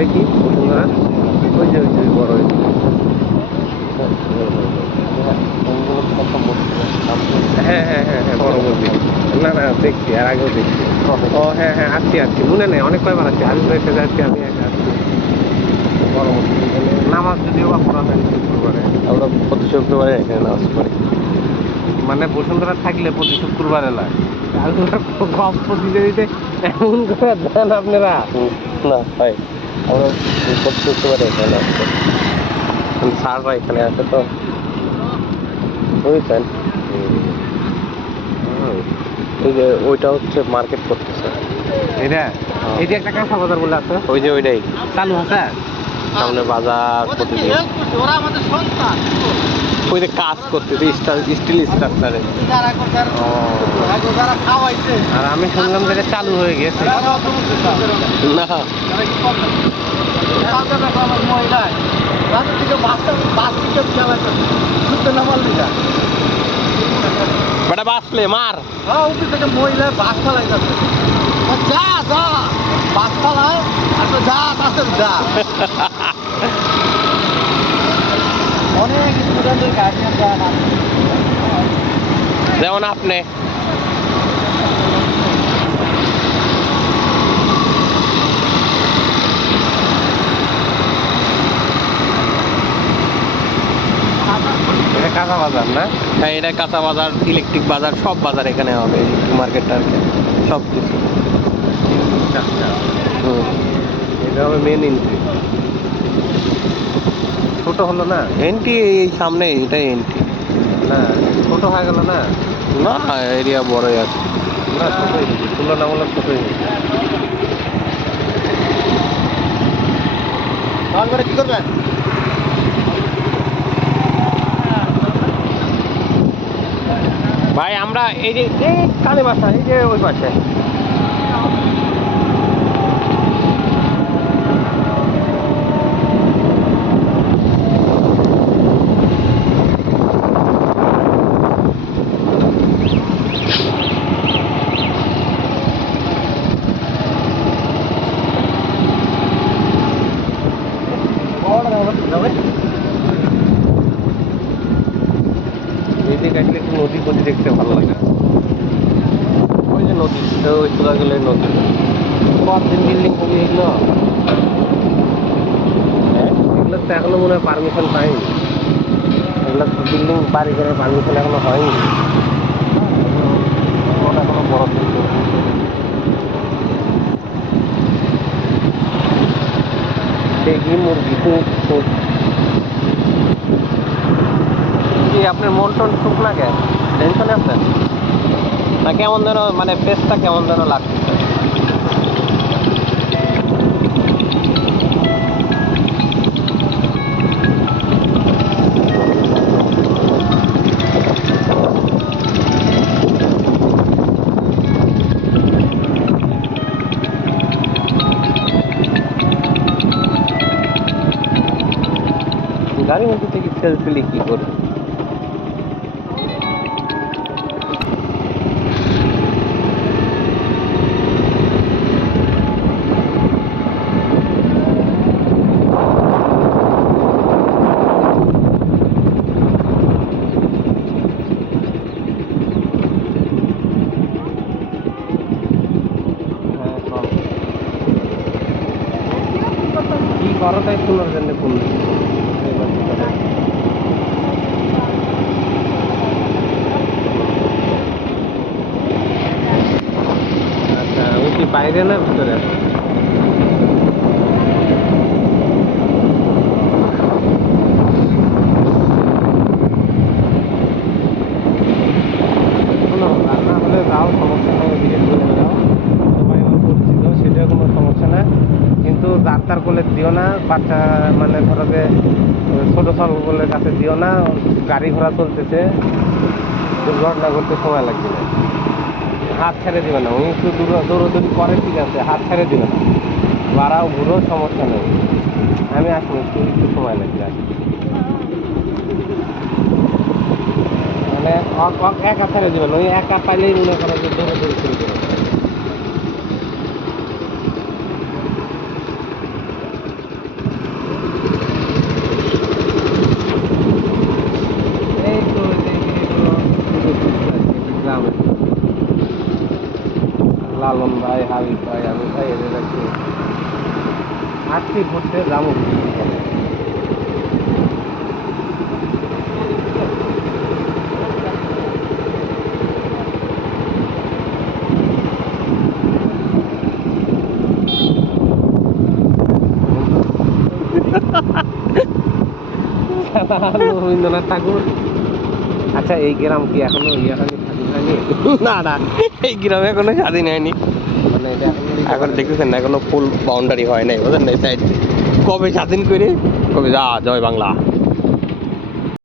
এটা কি? বসুন্ধরা ওই যে ওই যে বড় হ্যাঁ হ্যাঁ হ্যাঁ হ্যাঁ বড় মসজিদ না না দেখছি আর আগেও দেখছি। ও হ্যাঁ হ্যাঁ আসছি আসছি। মনে নেই অনেক কয়বার আসছি। আমি তো এসে যাচ্ছি আমি একা আসছি। বড় মসজিদ নামাজ যদিও বা পড়া হয় শুক্রবারে। আমরা প্রতি শুক্রবারে এখানে নামাজ পড়ি। মানে বসুন্ধরা থাকলে প্রতি শুক্রবারে না আপনারা গপ প্রতিযোগিতে এমন করে দেন আপনারা। না ভাই আমরা এখানে আসতে। স্যাররা এখানে আছে তো। বুঝছেন? এই যে ওইটা হচ্ছে মার্কেট করতেছে। এটা এই যে একটা কাঁচা বাজার বলে আছে? ওই যে ওইটাই। চালু আছে? সামনে বাজার প্রতিদিন। ওরা আমাদের সন্তান। ওই যে কাজ করতেছে স্টিল স্ট্রাকচারে আর আমি শুনলাম যে চালু হয়ে গেছে না। তাদের? বেটা বাসলে মার থেকে মহিলা বাস চালাইতেছে। ও যা, যা, বাস চালায়, আর যা, তাতে যা। অনেক স্টুডেন্টের গার্জিয়ান যেমন আপনি। এটা কাঁচা বাজার না? হ্যাঁ এটা কাঁচা বাজার ইলেকট্রিক বাজার সব বাজার এখানে হবে মার্কেট টার্কেট সব কিছু আচ্ছা। হুম। এটা হবে মেন এন্ট্রি হলো না? এন্ট্রি এই সামনে এটাই এনটি না ছোট হয়ে গেল না? না এরিয়া বড়ই আছে। না ছোটই তুলনামূলক ছোটই কি করবেন ভাই আমরা এই যে এই কালী বাসা এই যে ওই পাশে এইদিকে আসলে নদী ফদী দেখতে ভালো লাগে। ওই যে নদী ওই চলে কতদিন বিল্ডিং কবি এগুলো? হ্যাঁ এগুলো তো এখনও মনে হয় পারমিশন পাইনি। এগুলো বিল্ডিং বাড়ি করে পারমিশন এখনও হয়নি ওটা কোনো বড় কিছু দেখি মুরগি খুব খুব কি আপনার মন টন সুখ না কেন টেনশনে আছেন? না কেমন যেন মানে ফেসটা কেমন যেন লাগতেছে। গাড়ির মধ্যে থেকে সেলফি কি করবে? কি করো তাই শোনার জন্য ফোন আচ্ছা ও কি বাইরে না ভিতরে আছে শোনো, রান্না হলে যাও সমস্যা নেই এদিকে চলে যাও সবাই আমার পরিচিত সেটা কোনো সমস্যা না কিন্তু যার তার কোলে দিও না বাচ্চা মানে ধরো যে, ছোট সকলের কাছে দিও না, গাড়ি ঘোড়া চলতেছে দুর্ঘটনা ঘটতে সময় লাগবে না। হাত ছেড়ে দিবে না, উনি একটু দৌড়দৌড়ি করে, ঠিক আছে, হাত ছেড়ে দিবে না। বাড়াও, ঘুরো, সমস্যা নেই। আমি আসব, একটু একটু সময় লাগবে কি। মানে একা ছেড়ে দিবে না ওই একা পাইলেই মনে করো যে দৌড়াদৌড়ি শুরু করে গ্রামে লালন ভাই হাবিব ভাই আমি ভাই এদের একটু আসছি ঘুরতে যাব রবীন্দ্রনাথ ঠাকুর। আচ্ছা এই গ্রাম কি এখনও ইয়ে হয়নি না না, এই গ্রামে এখনও স্বাধীন হয়নি। এখনও দেখতেছেন না, এখনও ফুল বাউন্ডারি হয় নাই, বুঝলেন না কবে স্বাধীন করে? কবে? যা, জয় বাংলা।